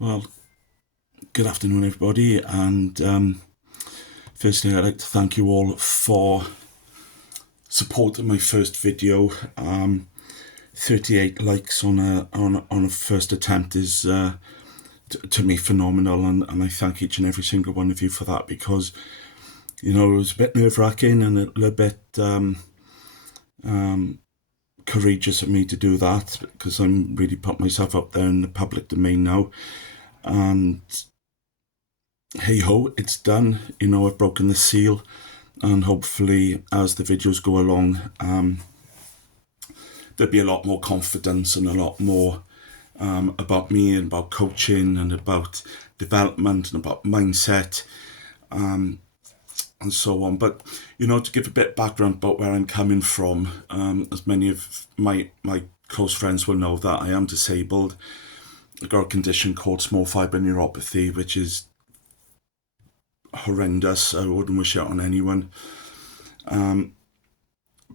Well, good afternoon, everybody. And firstly, I'd like to thank you all for supporting my first video. 38 likes on a first attempt is to me phenomenal, and I thank each and every single one of you for that, because it was a bit nerve wracking and a little bit courageous of me to do that, because I'm really put myself up there in the public domain now. And hey ho, it's done. I've broken the seal, and hopefully, as the videos go along, there'll be a lot more confidence and a lot more about me and about coaching and about development and about mindset, and so on. But to give a bit of background about where I'm coming from, as many of my close friends will know, that I am disabled. I've got a condition called small fibre neuropathy, which is horrendous. I wouldn't wish it on anyone.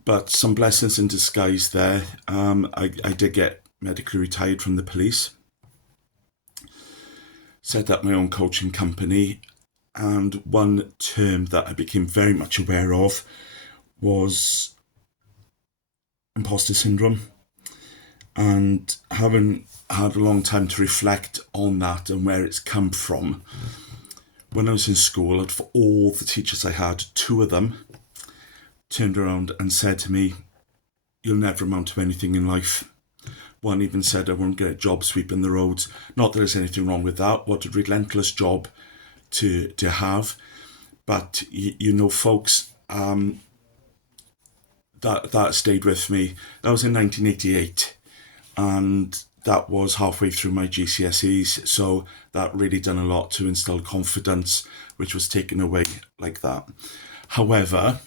But some blessings in disguise there. I did get medically retired from the police, set up my own coaching company, and one term that I became very much aware of was imposter syndrome. And having had a long time to reflect on that and where it's come from, when I was in school, for all the teachers I had, two of them turned around and said to me, "You'll never amount to anything in life." One even said I won't get a job sweeping the roads. Not that there's anything wrong with that. What a relentless job to have. But folks, that stayed with me. That was in 1988, and that was halfway through my GCSEs. So that really done a lot to instill confidence, which was taken away like that. However,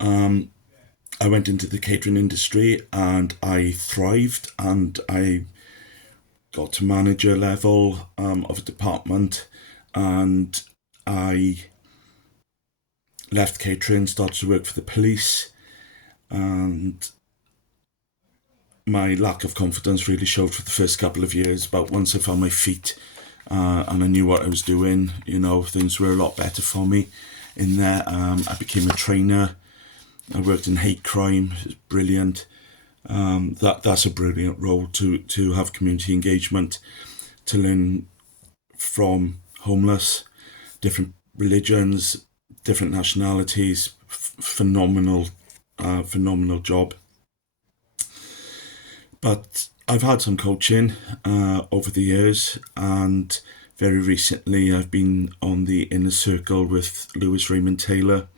I went into the catering industry and I thrived, and I got to manager level of a department, and I left catering, started to work for the police, and my lack of confidence really showed for the first couple of years. But once I found my feet and I knew what I was doing, things were a lot better for me in there. I became a trainer. I worked in hate crime. It was brilliant. That's a brilliant role to have community engagement, to learn from homeless, different religions, different nationalities. Phenomenal job. But I've had some coaching over the years, and very recently I've been on the inner circle with Lewis Raymond Taylor,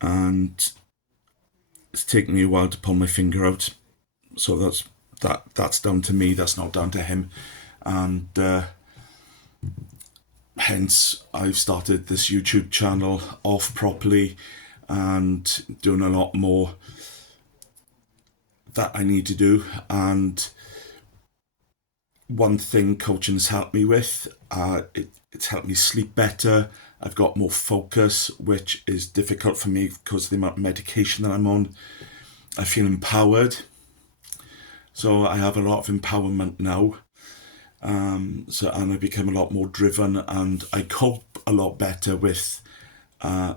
and it's taken me a while to pull my finger out. So that's down to me. That's not down to him, and hence I've started this YouTube channel off properly and doing a lot more that I need to do. And one thing coaching has helped me with, it's helped me sleep better. I've got more focus, which is difficult for me because of the amount of medication that I'm on. I feel empowered. So I have a lot of empowerment now. And I become a lot more driven, and I cope a lot better with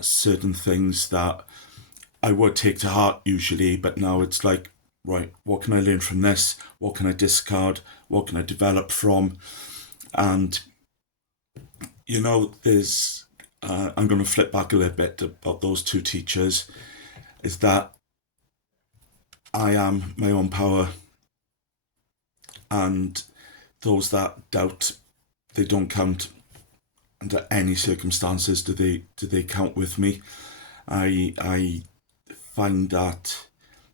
certain things that I would take to heart usually, but now it's like, right, what can I learn from this? What can I discard? What can I develop from? And there's I'm going to flip back a little bit about those two teachers. Is that I am my own power, and those that doubt, they don't count. Under any circumstances do they count with me. I find that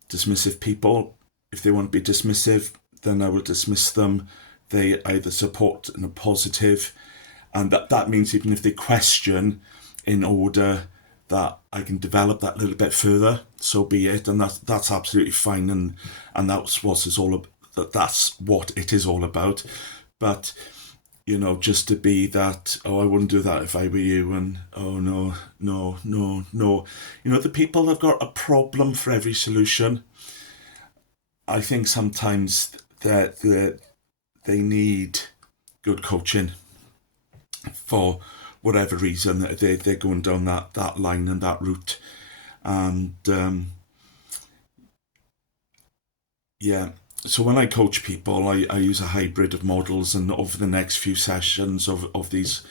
dismissive people, if they want to be dismissive, then I will dismiss them. They either support in a positive, and that means even if they question, in order that I can develop that little bit further, so be it. And that's absolutely fine, and that's what it's all about. That's what it is all about. But just to be that, oh, I wouldn't do that if I were you, and oh no, no, no, no. The people have got a problem for every solution. I think sometimes they need good coaching for whatever reason. They're going down that line and that route. And yeah, so when I coach people, I use a hybrid of models, and over the next few sessions of these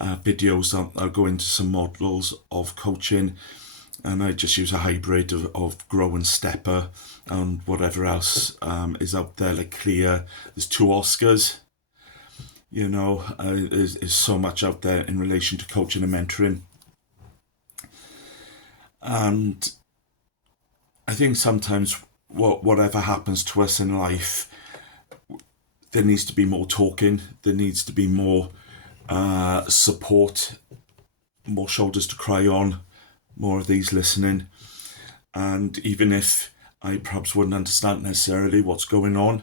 videos, I'll go into some models of coaching, and I just use a hybrid of Grow and Stepper and whatever else is out there, like Clear. There's 2 Oscars, there's so much out there in relation to coaching and mentoring. And I think sometimes whatever happens to us in life, there needs to be more talking, there needs to be more support, more shoulders to cry on, more of these listening. And even if I perhaps wouldn't understand necessarily what's going on,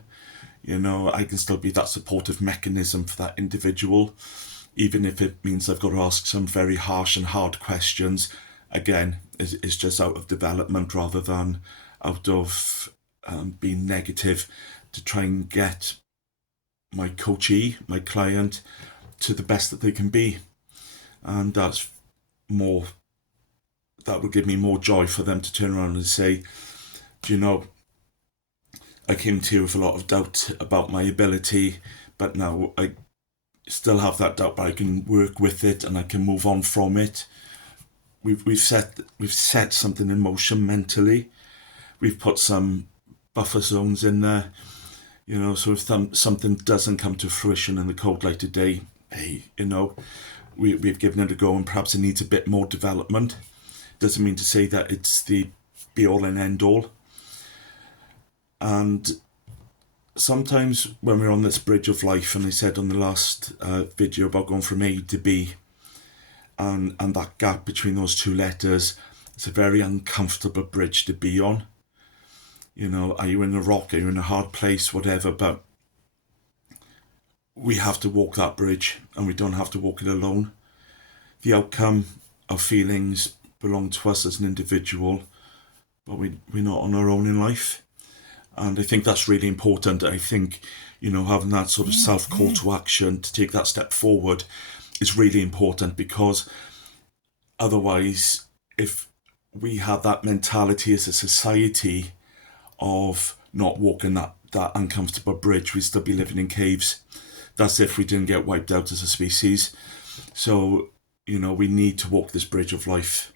I can still be that supportive mechanism for that individual, even if it means I've got to ask some very harsh and hard questions. Again, it's just out of development rather than out of being negative, to try and get my coachee, my client, to the best that they can be. And that would give me more joy for them to turn around and say, do you know, I came to you with a lot of doubt about my ability, but now I still have that doubt, but I can work with it and I can move on from it. We've set something in motion mentally. We've put some buffer zones in there, so if something doesn't come to fruition in the cold light of day, hey, we've given it a go, and perhaps it needs a bit more development. Doesn't mean to say that it's the be all and end all. And sometimes when we're on this bridge of life, and I said on the last video about going from A to B, and that gap between those 2 letters, it's a very uncomfortable bridge to be on. Are you in a rock? Are you in a hard place? Whatever. But we have to walk that bridge, and we don't have to walk it alone. The outcome, our feelings, belong to us as an individual, but we're not on our own in life. And I think that's really important. I think, having that sort of self-call to action to take that step forward is really important, because otherwise, if we have that mentality as a society of not walking that uncomfortable bridge, we'd still be living in caves. That's if we didn't get wiped out as a species. So, we need to walk this bridge of life.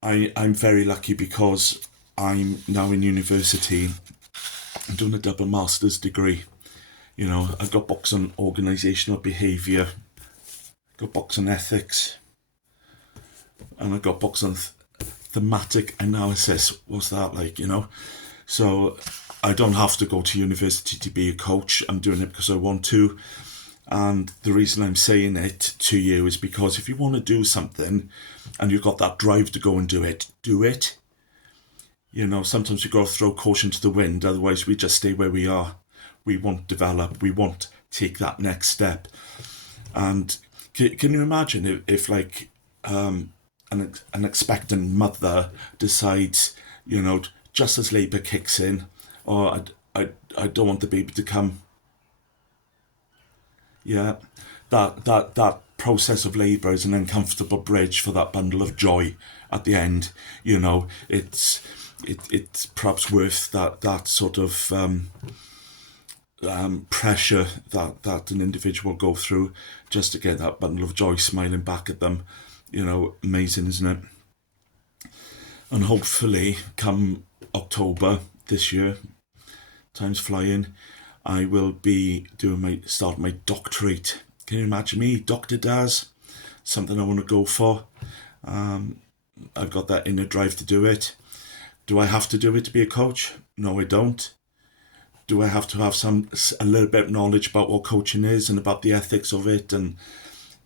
I'm very lucky because I'm now in university. I'm doing a double master's degree. I've got books on organisational behaviour, got books on ethics, and I've got books on thematic analysis. What's that like, So I don't have to go to university to be a coach. I'm doing it because I want to. And the reason I'm saying it to you is because if you want to do something and you've got that drive to go and do it, do it. Sometimes we got to throw caution to the wind, otherwise we just stay where we are. We won't develop, we won't take that next step. And can you imagine if like an expectant mother decides, just as labour kicks in, or I don't want the baby to come. Yeah, that process of labour is an uncomfortable bridge for that bundle of joy at the end. It's perhaps worth that sort of pressure that an individual go through just to get that bundle of joy smiling back at them. Amazing, isn't it? And hopefully, come October this year, time's flying, I will be start my doctorate. Can you imagine me, Dr. Daz? Something I want to go for. I've got that inner drive to do it. Do I have to do it to be a coach? No, I don't. Do I have to have a little bit of knowledge about what coaching is and about the ethics of it, and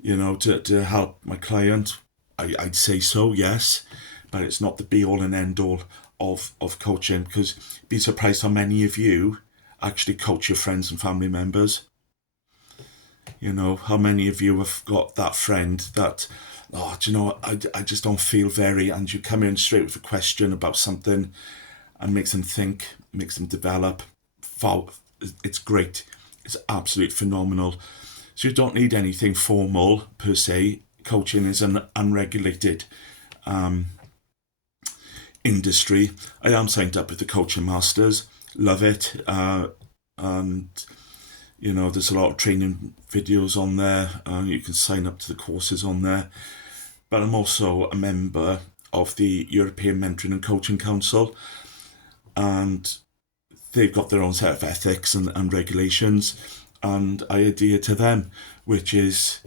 to help my client? I'd say so, yes, but it's not the be all and end all of coaching, because you'd be surprised how many of you actually coach your friends and family members. How many of you have got that friend that, I just don't feel very, and you come in straight with a question about something and makes them think, makes them develop. It's great. is absolutely phenomenal. So you don't need anything formal per se. Coaching is an unregulated industry. I am signed up with the Coaching Masters, love it, and there's a lot of training videos on there, and you can sign up to the courses on there. But I'm also a member of the European Mentoring and Coaching Council, and they've got their own set of ethics and regulations, and I adhere to them, which is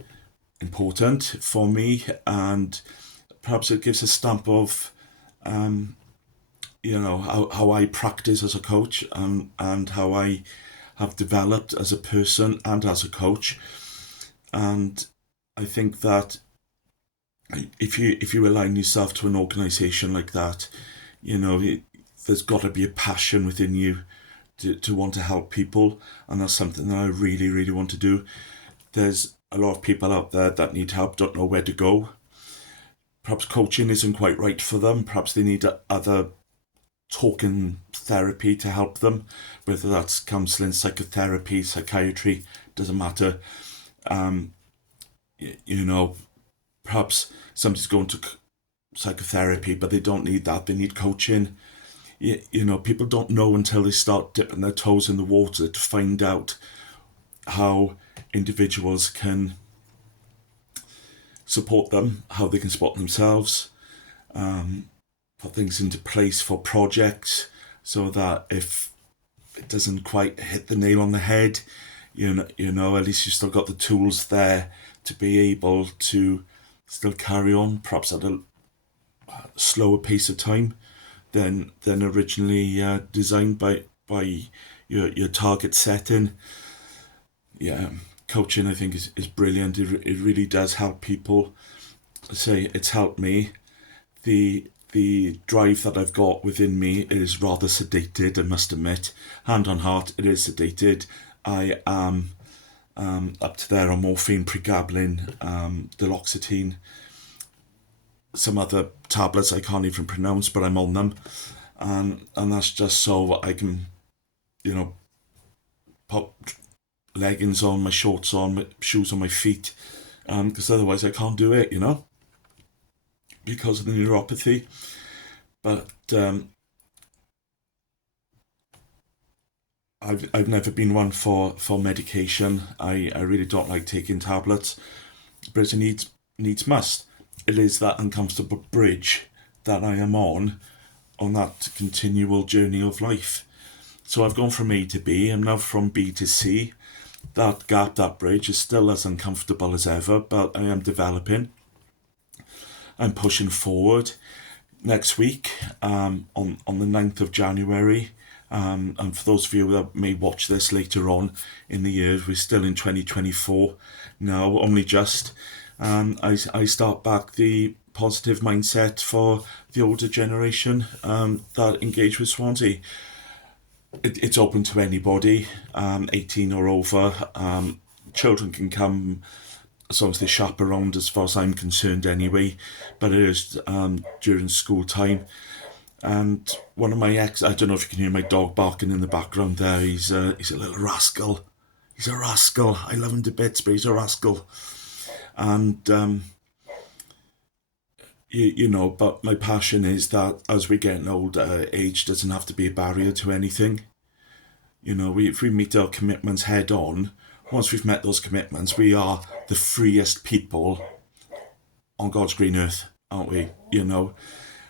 important for me, and perhaps it gives a stamp of how I practice as a coach, and how I have developed as a person and as a coach. And I think that if you align yourself to an organisation like that, there's got to be a passion within you to want to help people, and that's something that I really, really want to do. There's a lot of people out there that need help, don't know where to go. Perhaps coaching isn't quite right for them. Perhaps they need other talking therapy to help them, whether that's counselling, psychotherapy, psychiatry, doesn't matter. Perhaps somebody's going to psychotherapy, but they don't need that. They need coaching. People don't know until they start dipping their toes in the water to find out how individuals can support them, how they can support themselves, put things into place for projects, so that if it doesn't quite hit the nail on the head, at least you've still got the tools there to be able to still carry on, perhaps at a slower pace of time than originally designed by your target setting. Yeah, coaching I think is brilliant. It really does help people. I say it's helped me. The drive that I've got within me is rather sedated, I must admit. Hand on heart, it is sedated. I am up to there on morphine, pregabalin, duloxetine, some other tablets I can't even pronounce, but I'm on them, and that's just so I can, put leggings on, my shorts on, my shoes on my feet, because otherwise I can't do it, because of the neuropathy. But I've never been one for medication. I really don't like taking tablets, but it's a needs must. It is that uncomfortable bridge that I am on that continual journey of life. So I've gone from A to B, I'm now from B to C. That gap, that bridge is still as uncomfortable as ever, but I am developing. I'm pushing forward. Next week, on the 9th of January, and for those of you that may watch this later on in the year, we're still in 2024 now, only just. I start back the positive mindset for the older generation that engage with Swansea. It's open to anybody, 18 or over. Children can come as long as they chaperoned, as far as I'm concerned anyway, but it is during school time. And one of my I don't know if you can hear my dog barking in the background there, he's a little rascal. He's a rascal. I love him to bits, but he's a rascal. And but my passion is that as we're getting older, age doesn't have to be a barrier to anything. If we meet our commitments head on, once we've met those commitments, we are the freest people on God's green earth, aren't we?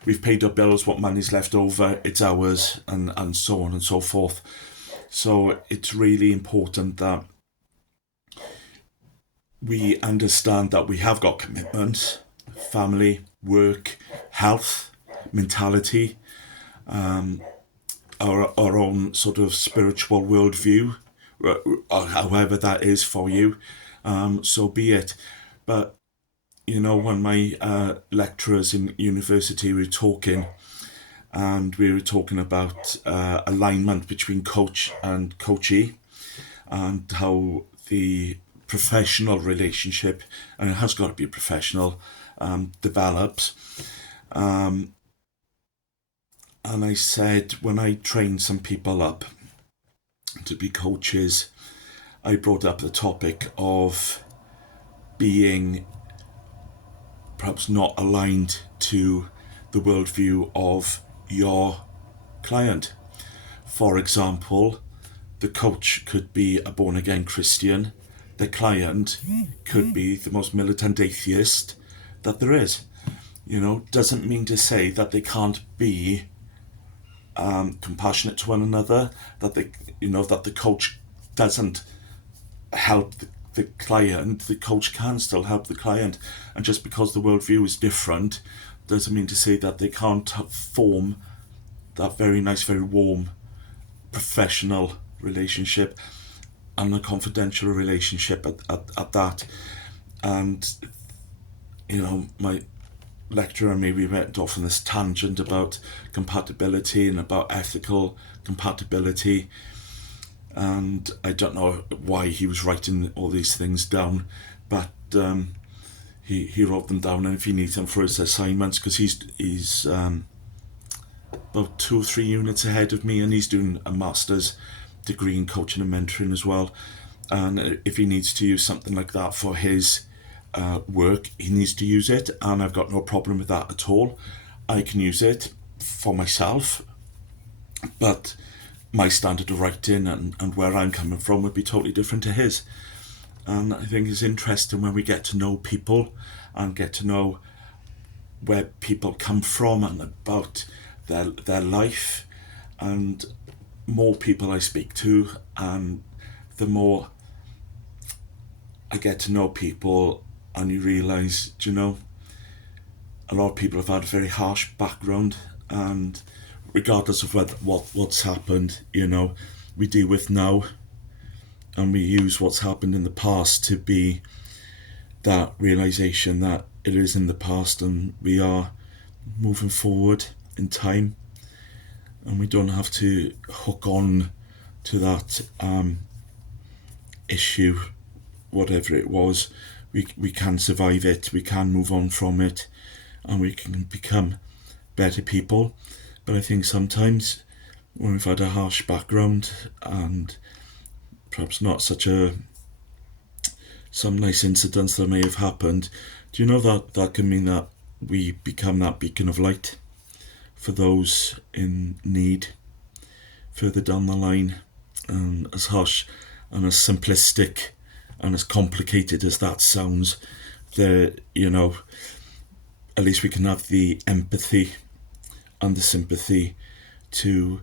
We've paid our bills, what money's left over, it's ours, and so on and so forth. So it's really important that we understand that we have got commitments, family, work, health, mentality, our own sort of spiritual worldview, or however that is for you, so be it. But when my lecturers in university were talking, and we were talking about alignment between coach and coachee, and how the professional relationship, and it has got to be professional, develops. And I said, when I train some people up to be coaches, I brought up the topic of being perhaps not aligned to the worldview of your client. For example, the coach could be a born again Christian, the client could be the most militant atheist that there is. Doesn't mean to say that they can't be compassionate to one another, that that the coach doesn't help the client, the coach can still help the client. And just because the worldview is different doesn't mean to say that they can't form that very nice, very warm, professional relationship, and a confidential relationship at that. And my lecturer and me, we went off on this tangent about compatibility and about ethical compatibility, and I don't know why he was writing all these things down, but he wrote them down, and if he needs them for his assignments, because he's about 2 or 3 units ahead of me, and he's doing a master's degree in coaching and mentoring as well, and if he needs to use something like that for his work, he needs to use it, and I've got no problem with that at all. I can use it for myself, but my standard of writing and where I'm coming from would be totally different to his. And I think it's interesting when we get to know people and get to know where people come from and about their life. And more people I speak to, and the more I get to know people, and you realise, a lot of people have had a very harsh background, and regardless of what's happened, we deal with now, and we use what's happened in the past to be that realisation that it is in the past, and we are moving forward in time, and we don't have to hook on to that issue, whatever it was. We can survive it, we can move on from it, and we can become better people. But I think sometimes when we've had a harsh background and perhaps not some nice incidents that may have happened, that can mean that we become that beacon of light for those in need further down the line. And as harsh and as simplistic and as complicated as that sounds, at least we can have the empathy and the sympathy to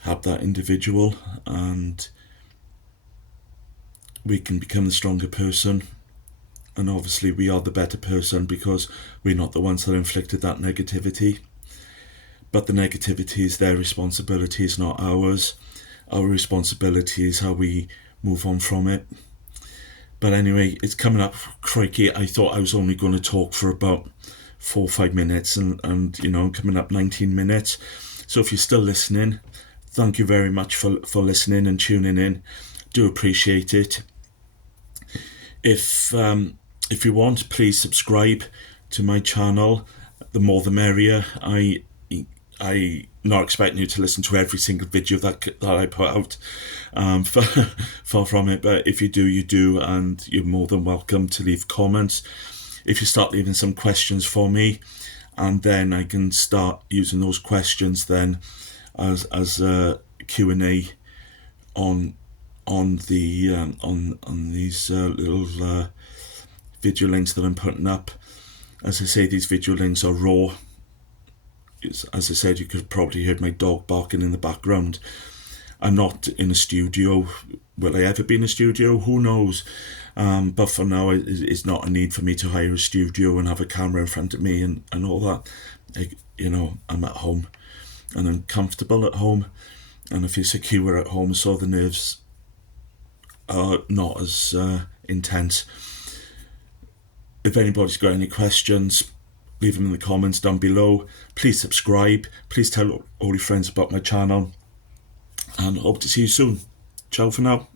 help that individual, and we can become the stronger person. And obviously we are the better person because we're not the ones that inflicted that negativity. But the negativity is their responsibility, it's not ours. Our responsibility is how we move on from it. But anyway, it's coming up, crikey, I thought I was only going to talk for about 4 or 5 minutes, and coming up 19 minutes. So if you're still listening, thank you very much for listening and tuning in. Do appreciate it. If you want, please subscribe to my channel. The more the merrier. I not expecting you to listen to every single video that I put out, far from it, but if you do, you do, and you're more than welcome to leave comments. If you start leaving some questions for me, and then I can start using those questions then as a Q&A on these little video links that I'm putting up. As I say, these video links are raw. As I said, you could probably hear my dog barking in the background. I'm not in a studio. Will I ever be in a studio? Who knows? But for now, it's not a need for me to hire a studio and have a camera in front of me and all that. I'm at home and I'm comfortable at home, and I feel secure at home, so the nerves are not as intense. If anybody's got any questions, leave them in the comments down below. Please subscribe. Please tell all your friends about my channel, and hope to see you soon. Ciao for now.